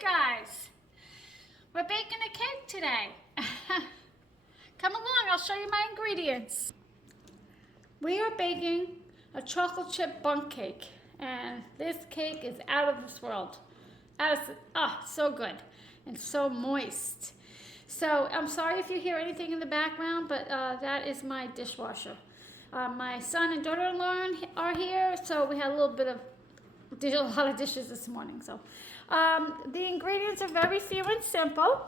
guys, we're baking a cake today. Come along, I'll show you my ingredients. We are baking a chocolate chip bundt cake, and this cake is out of this world. So good and so moist. So I'm sorry if you hear anything in the background, but that is my dishwasher. My son and daughter-in-law are here, so we had a lot of dishes this morning. So the ingredients are very few and simple.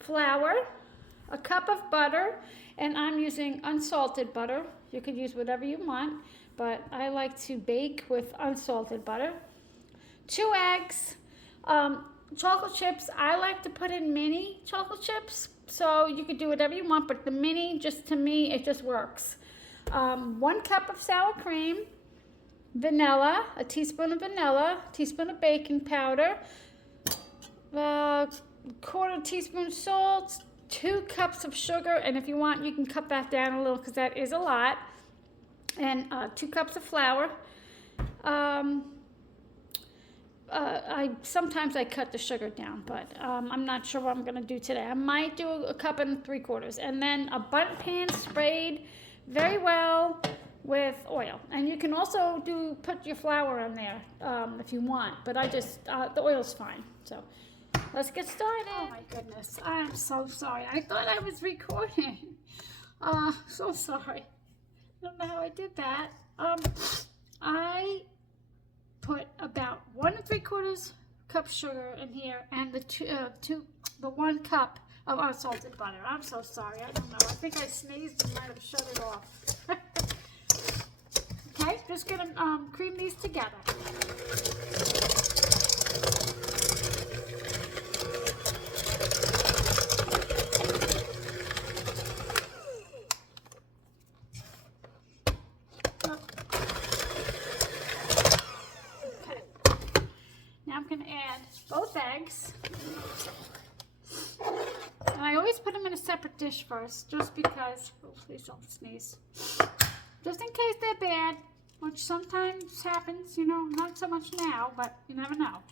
Flour, a cup of butter, and I'm using unsalted butter. You can use whatever you want, but I like to bake with unsalted butter. 2 eggs, chocolate chips. I like to put in mini chocolate chips, so you could do whatever you want, but the mini, just to me, it just works. 1 cup of sour cream, vanilla, a teaspoon of vanilla, teaspoon of baking powder, 1/4 teaspoon salt, 2 cups of sugar, and if you want, you can cut that down a little because that is a lot, and 2 cups of flour. Sometimes I cut the sugar down, but I'm not sure what I'm going to do today. I might do 1 3/4, and then a Bundt pan sprayed very well with oil. And you can also put your flour in there if you want, but I just the oil's fine. So let's get started. Oh my goodness, I'm so sorry. I thought I was recording. So sorry. I don't know how I did that. I put about 1 3/4 cup sugar in here, and the 1 cup of unsalted butter. I'm so sorry. I don't know. I think I sneezed and might have shut it off. Okay, just gonna cream these together. Okay. Now I'm gonna add both eggs. And I always put them in a separate dish first, just because, oh, please don't sneeze. Just in case they're bad, which sometimes happens, you know, not so much now, but you never know.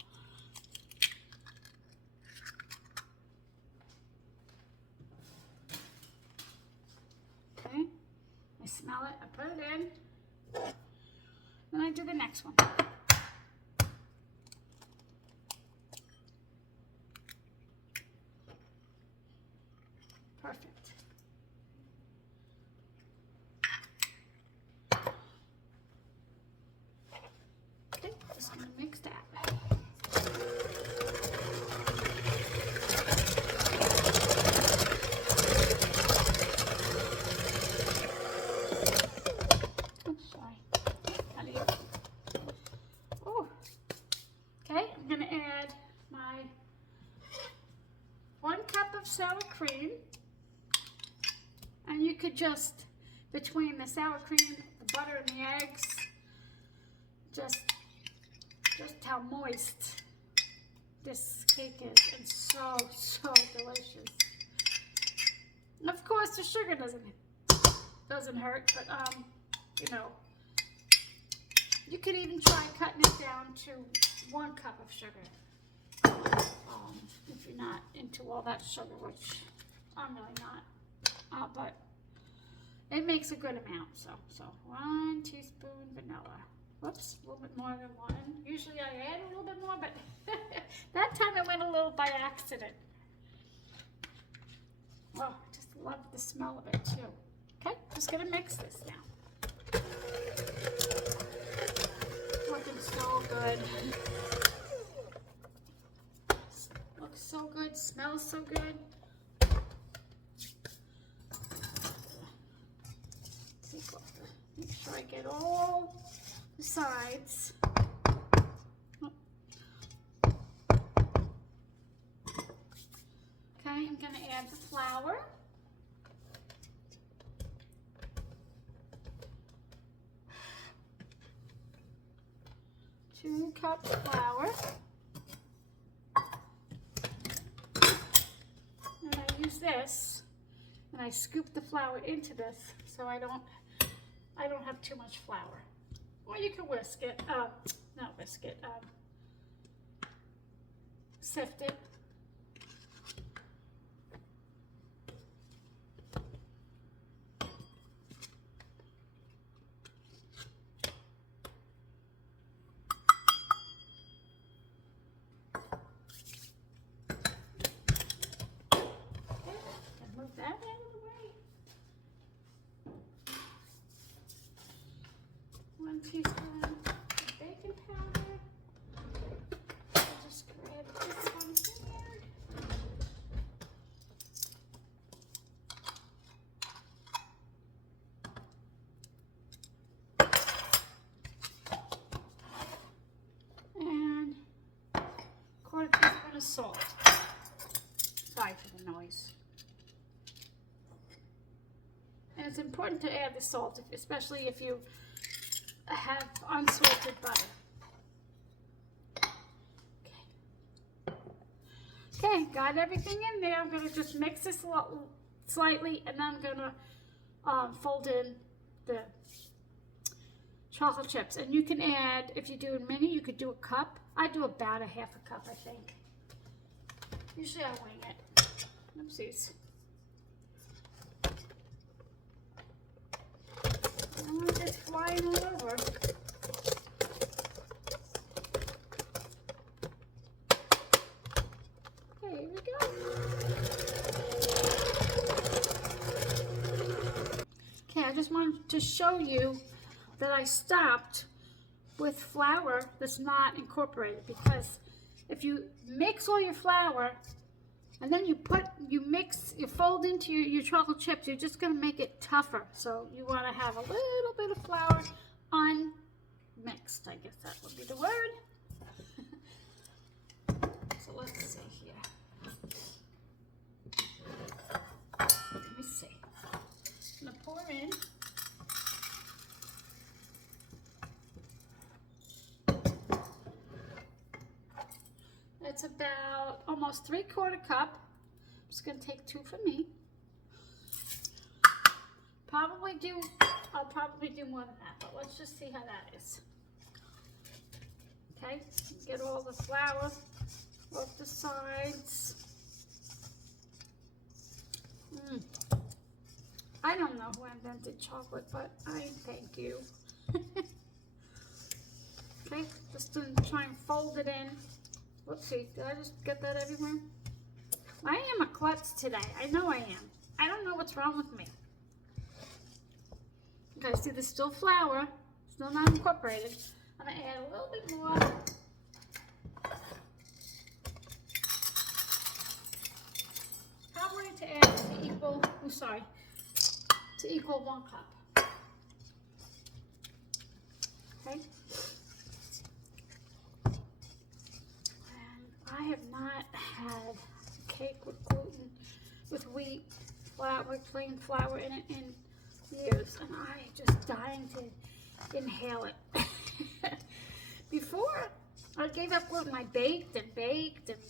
Okay, I smell it, I put it in, then I do the next one. Perfect. Okay, just gonna mix that. Oops, sorry. Oh, okay, I'm gonna add my 1 cup of sour cream. And you could just, between the sour cream, the butter, and the eggs, just how moist this cake is, and so delicious. And of course, the sugar doesn't hurt, but you know, you could even try cutting it down to 1 cup of sugar, if you're not into all that sugar, which I'm really not. But it makes a good amount. So 1 teaspoon vanilla. Whoops, a little bit more than 1. Usually I add a little bit more, but that time it went a little by accident. Oh, I just love the smell of it too. Okay, just gonna mix this now. Looking so good. Looks so good, smells so good. Make sure I get all the sides. Okay, I'm going to add the flour. Two cups flour. And I use this, and I scoop the flour into this so I don't have too much flour. Or you can whisk it, not whisk it, sift it. Move that out of the way. 1 teaspoon of baking powder. I'll just grab this one here. And 1/4 teaspoon of salt. Sorry for the noise. And it's important to add the salt, especially if you have unsalted butter. Okay, got everything in there. I'm going to just mix this slightly, and then I'm going to fold in the chocolate chips. And you can add, if you do a mini, you could do a cup. I do about a 1/2 cup, I think. Usually I wing it. Oopsies. I don't want this flying all over. Okay, here we go. Okay, I just wanted to show you that I stopped with flour that's not incorporated, because if you mix all your flour and then you fold into your chocolate chips, you're just going to make it tougher. So you want to have a little bit of flour unmixed. I guess that would be the word. So let's see here. Let me see. I'm going to pour in. It's about almost 3/4 cup. I'm just going to take 2 for me. I'll probably do more than that, but let's just see how that is. Okay, get all the flour off the sides. I don't know who invented chocolate, but I thank you. Okay, just gonna try and fold it in. Whoopsie, did I just get that everywhere? I am a klutz today. I know I am. I don't know what's wrong with me. Okay, see there's still flour, still not incorporated. I'm gonna add a little bit more. Probably to add to equal, to equal 1 cup. Okay. I have not had a cake with gluten, with wheat flour, with plain flour in it in years, and I'm just dying to inhale it. Before I gave up gluten, I baked and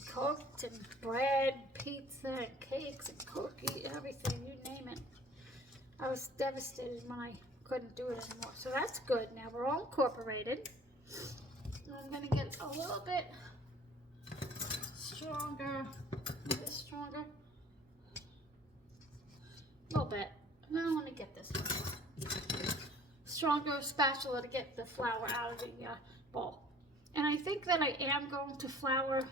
cooked and bread, pizza, and cakes and cookies, everything, you name it. I was devastated when I couldn't do it anymore. So that's good. Now we're all incorporated. And I'm going to get a little bit stronger, a bit stronger, a little bit. Now let me get this one. Stronger spatula to get the flour out of the bowl. And I think that I am going to flour.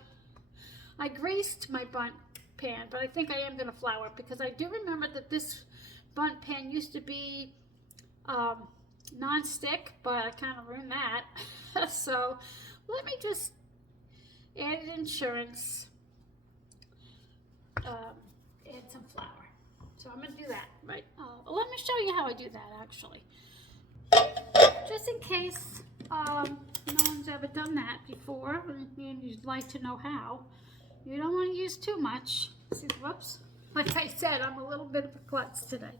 I greased my Bundt pan, but I think I am going to flour it because I do remember that this Bundt pan used to be non-stick, but I kind of ruined that. So let me just added insurance, add some flour. So I'm going to do that, right? Let me show you how I do that, actually. Just in case no one's ever done that before, and you'd like to know how. You don't want to use too much. See, whoops. Like I said, I'm a little bit of a klutz today.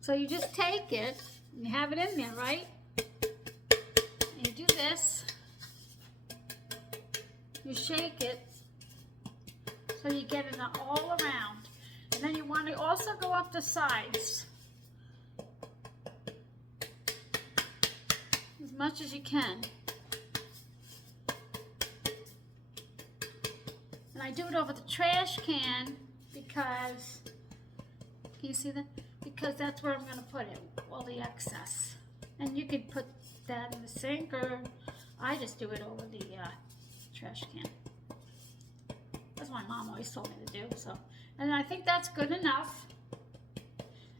So you just take it, and you have it in there, right? And you do this. You shake it so you get it all around. And then you want to also go up the sides as much as you can. I do it over the trash can because, can you see that? Because that's where I'm going to put it, all the excess. And you could put that in the sink, or I just do it over the trash can. That's what my mom always told me to do. So, and I think that's good enough.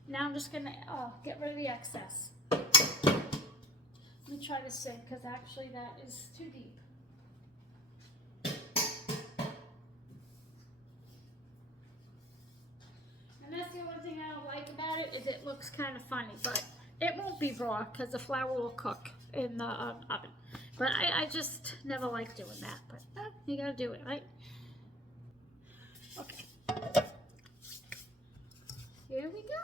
Now I'm just going to get rid of the excess. Let me try the sink, because actually that is too deep. And that's the only thing I don't like about it, is it looks kind of funny, but it won't be raw because the flour will cook in the oven. But I just never like doing that, but you gotta do it, right? Okay. Here we go.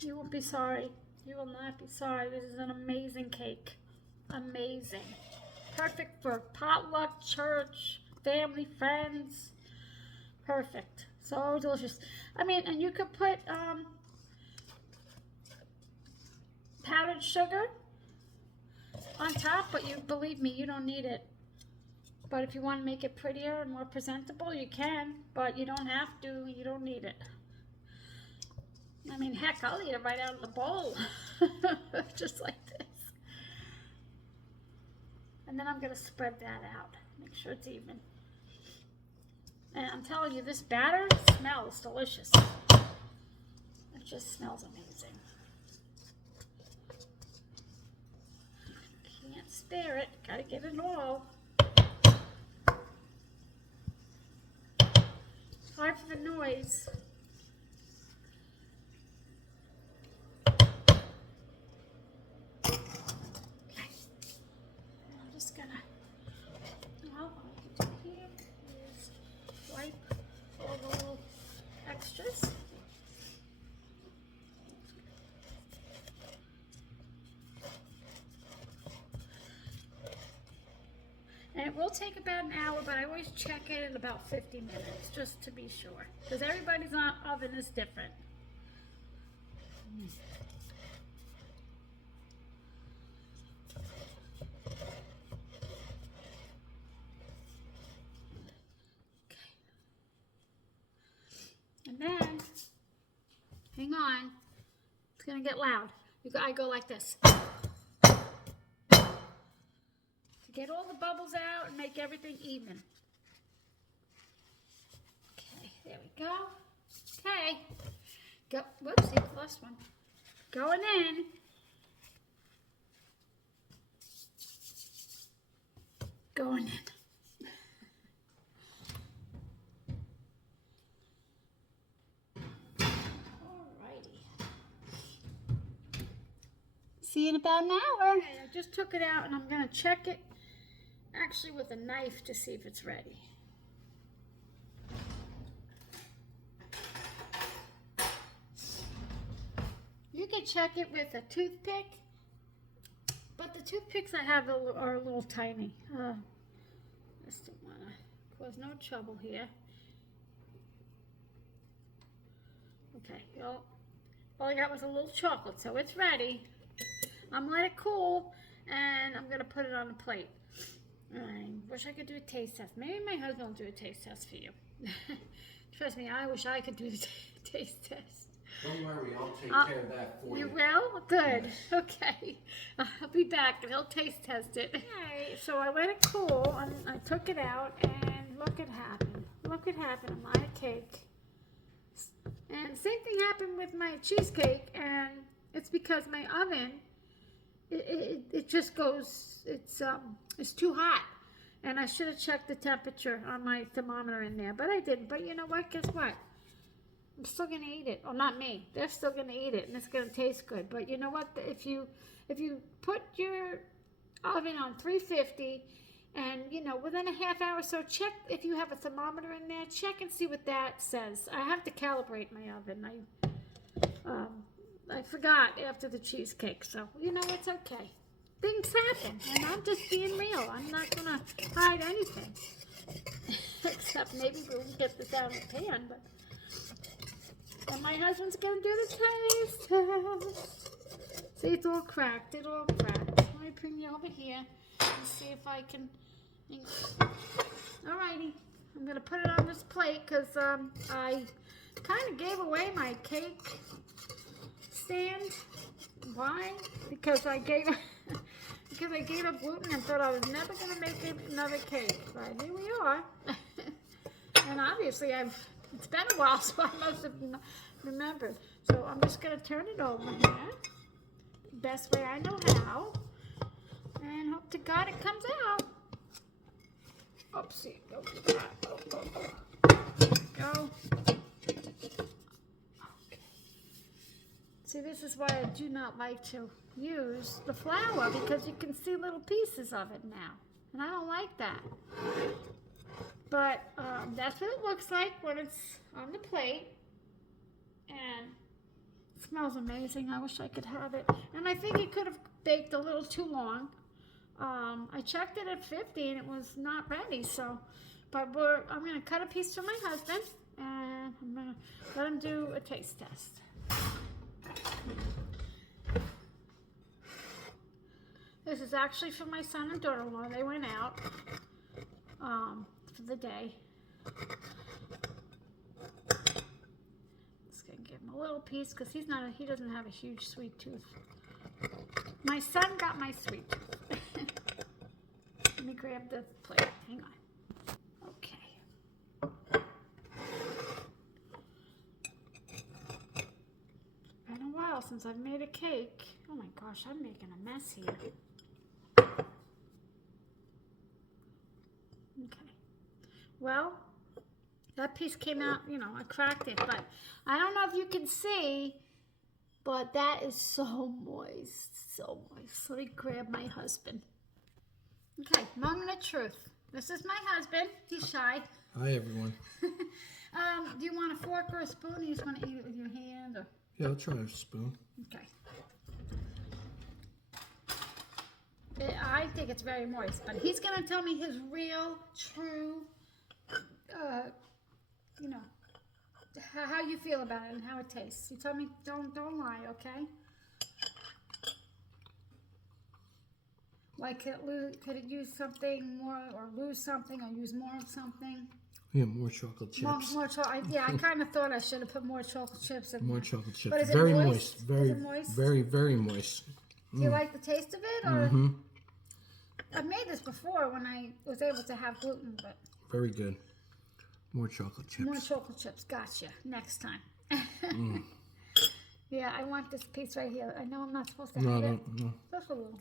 You won't be sorry. You will not be sorry. This is an amazing cake. Amazing. Perfect for potluck, church, family, friends. Perfect. So delicious. I mean, and you could put powdered sugar on top, but you believe me, you don't need it. But if you want to make it prettier and more presentable, you can, but you don't have to. You don't need it. I mean, heck, I'll eat it right out of the bowl. Just like this. And then I'm going to spread that out. Make sure it's even. And I'm telling you, this batter smells delicious. It just smells amazing. Can't spare it. Got to get it all. Sorry for the noise. And it will take about an hour, but I always check it in about 50 minutes, just to be sure. Because everybody's oven is different. Okay. And then, hang on, it's gonna get loud. I go like this. Get all the bubbles out and make everything even. Okay, there we go. Okay. Go. Whoopsie, lost one. Going in. Going in. Alrighty. See you in about an hour. Okay, I just took it out and I'm going to check it. Actually with a knife to see if it's ready. You can check it with a toothpick, but the toothpicks I have are a little tiny. I just don't want to cause no trouble here. Okay, well, all I got was a little chocolate, so it's ready. I'm gonna let it cool, and I'm gonna put it on a plate. I wish I could do a taste test. Maybe my husband will do a taste test for you. Trust me, I wish I could do the taste test. Don't worry, I'll take care of that for you. You will? Good. Yes. Okay. I'll be back and he'll taste test it. Okay, so I let it cool and I took it out and look what happened. Look what happened on my cake. And the same thing happened with my cheesecake, and it's because my oven, it just goes, it's too hot. And I should have checked the temperature on my thermometer in there, but I didn't. But you know what? Guess what? I'm still gonna eat it. Well, not me. They're still gonna eat it, and it's gonna taste good. But you know what? If you put your oven on 350, and you know within a half hour or so, check if you have a thermometer in there. Check and see what that says. I have to calibrate my oven. I forgot after the cheesecake, so you know it's okay. Things happen, and I'm just being real. I'm not gonna hide anything, except maybe we'll get this out of the pan. But And my husband's gonna do the taste test. See, it's all cracked. It all cracked. Let me bring you over here and see if I can. Alrighty, I'm gonna put it on this plate because I kind of gave away my cake stand. Why? Because I gave up gluten and thought I was never gonna make another cake. But here we are. And obviously it's been a while, so I must have remembered. So I'm just gonna turn it over here, best way I know how, and hope to God it comes out. Oopsie, go. There we go. Okay. See, this is why I do not like to use the flour, because you can see little pieces of it now, and I don't like that. But that's what it looks like when it's on the plate, and it smells amazing. I wish I could have it, and I think it could have baked a little too long. I checked it at 50 and it was not ready, so, but I'm going to cut a piece for my husband, and I'm going to let him do a taste test. This is actually for my son and daughter-in-law. They went out for the day. Just going to give him a little piece because he doesn't have a huge sweet tooth. My son got my sweet tooth. Let me grab the plate. Hang on. Okay. It's been a while since I've made a cake. Oh my gosh, I'm making a mess here. Okay. Well, that piece came out, I cracked it, but I don't know if you can see, but that is so moist, so moist. Let me grab my husband. Okay, moment of truth. This is my husband. He's shy. Hi, everyone. Do you want a fork or a spoon? Or you just want to eat it with your hand? Or? Yeah, I'll try a spoon. Okay. I think it's very moist, but he's going to tell me his real, true, how you feel about it and how it tastes. You tell me, don't lie, okay? Like, could it use something more, or lose something, or use more of something? Yeah, more chocolate chips. More chocolate. Yeah, I kind of thought I should have put more chocolate chips in. More chocolate chips. But is it very moist? Very, is it moist? very, very moist. Do you like the taste of it? Or? I've made this before when I was able to have gluten, but very good. More chocolate chips. More chocolate chips. Gotcha. Next time. Yeah, I want this piece right here. I know I'm not supposed to have it. No. Just a little.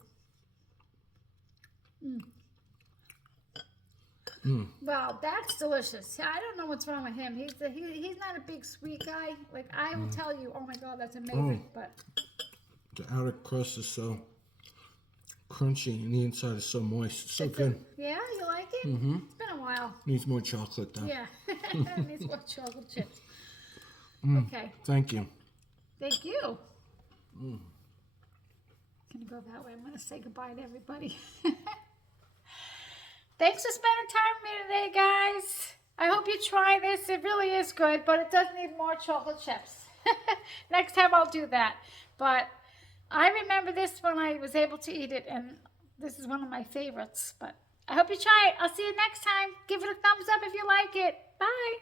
Wow, that's delicious. I don't know what's wrong with him. He's not a big sweet guy. Like, I will tell you, oh my God, that's amazing. But the outer crust is so crunchy and the inside is so moist. It's so good. Yeah, you like it? It's been a while. Needs more chocolate though. Yeah, needs more chocolate chips. Okay. Thank you. Thank you. Gonna go that way. I'm gonna say goodbye to everybody. Thanks for spending time with me today, guys. I hope you try this. It really is good, but it does need more chocolate chips. Next time I'll do that. But I remember this when I was able to eat it, and this is one of my favorites. But I hope you try it. I'll see you next time. Give it a thumbs up if you like it. Bye.